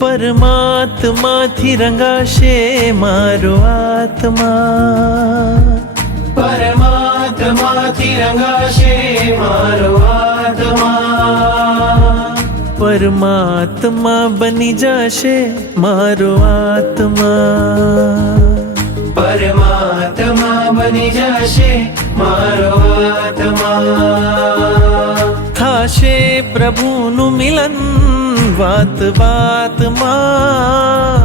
પરમાત્માથી રંગાશે મારો આત્મા. પરમાત્માથી રંગાશે મારો આત્મા. પરમાત્મા બની જશે મારો આત્મા. પરમાત્મા બની જશે મારો આત્મા. થાશે પ્રભુનું મિલન વાત વાતમાં.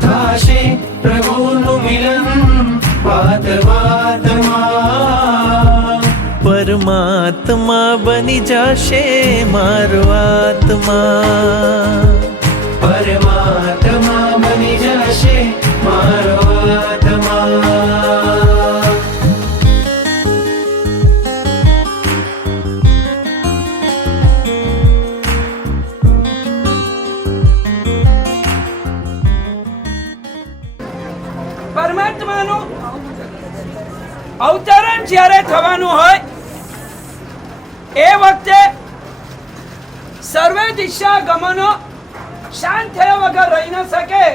થશે પ્રભુનું મિલન વાત વાતમાં. પરમાત્મા બની જશે મારો આત્મા પરમાત્માનું અવતરણ જ્યારે થવાનું હોય, એ વખતે સર્વે દિશા ગમનો શાંત થયા વગર રહી ન શકે.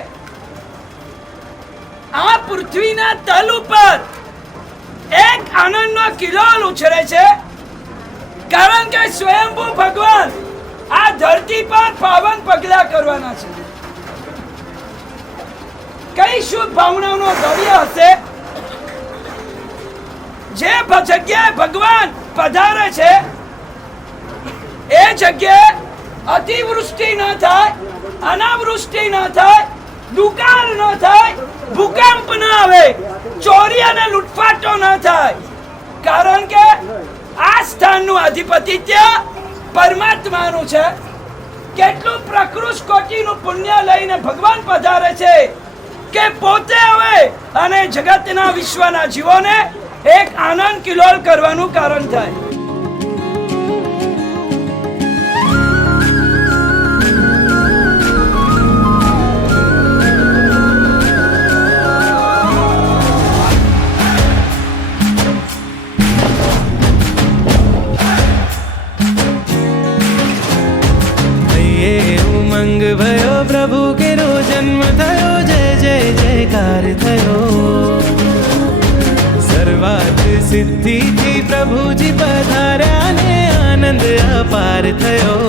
આ પૃથ્વીના તલ ઉપર એક આનંદનો કિલોલ ઉછરે છે. કારણ કે સ્વયંભૂ ભગવાન આ ધરતી પર પાવન પગલા કરવાના છે. કઈ શુદ્ધ ભાવનાનો દ્રવ્ય હશે? જે જગ્યાએ ભગવાન પધારે છે, એ જગ્યાએ અતિવૃષ્ટિ ન થાય, અનાવૃષ્ટિ ન થાય, દુકાળ ન થાય, ભૂકંપ ન આવે, ચોરી અને લૂંટફાટો ન થાય. કારણ કે આ સ્થાનનું અધિપતિત્ય પરમાત્માનું છે. કેટલું પ્રકૃત કોટીનું પુણ્ય લઈને ભગવાન પધારે છે કે પોતે હવે અને જગતના વિશ્વના જીવોને એક આનંદ કિલોલ કરવાનું કારણ થાય. પ્રભુજી પધાર્યા ને આનંદ અપાર થયો.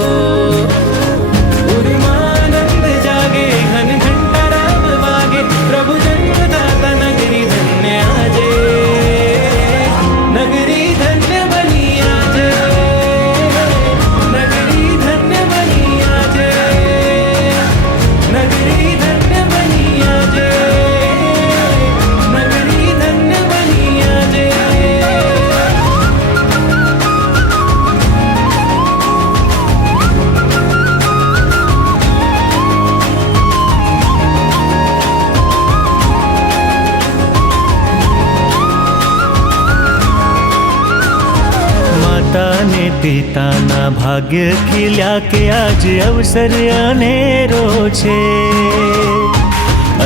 પિતાના ભાગ્ય ખીલ્યા કે આજે અવસર અનેરો છે.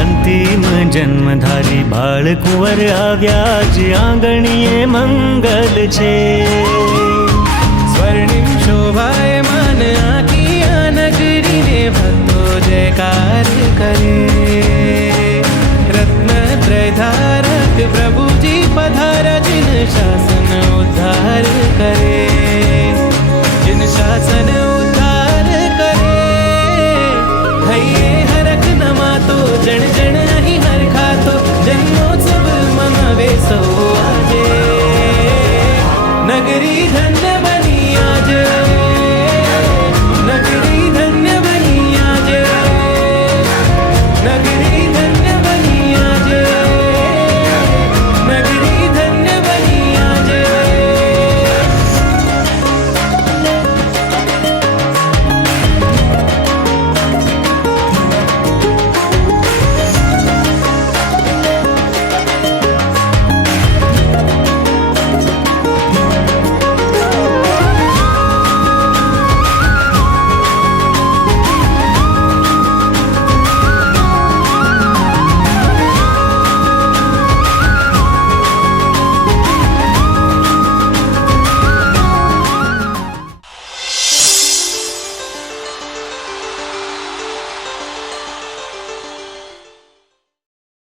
અંતિમ જન્મધારી બાળ કુંવર આવ્યા જ આંગણીએ મંગલ છે. સ્વર્ણિમ શોભાય માન આખી આ નગરીને ભક્તો જયકાર કરે. રત્ન ત્રયધારક પ્રભુજી પધાર જિન શાસન ઉદ્ધાર કરે. सिंहासन उतार करे। हये हरक नमातो जण जण ही हर खातो। जन्मोत्सव मनावे सौ आजे। नगरी धन्य बनी आज। नगरी धन्य बनी आज। नगरी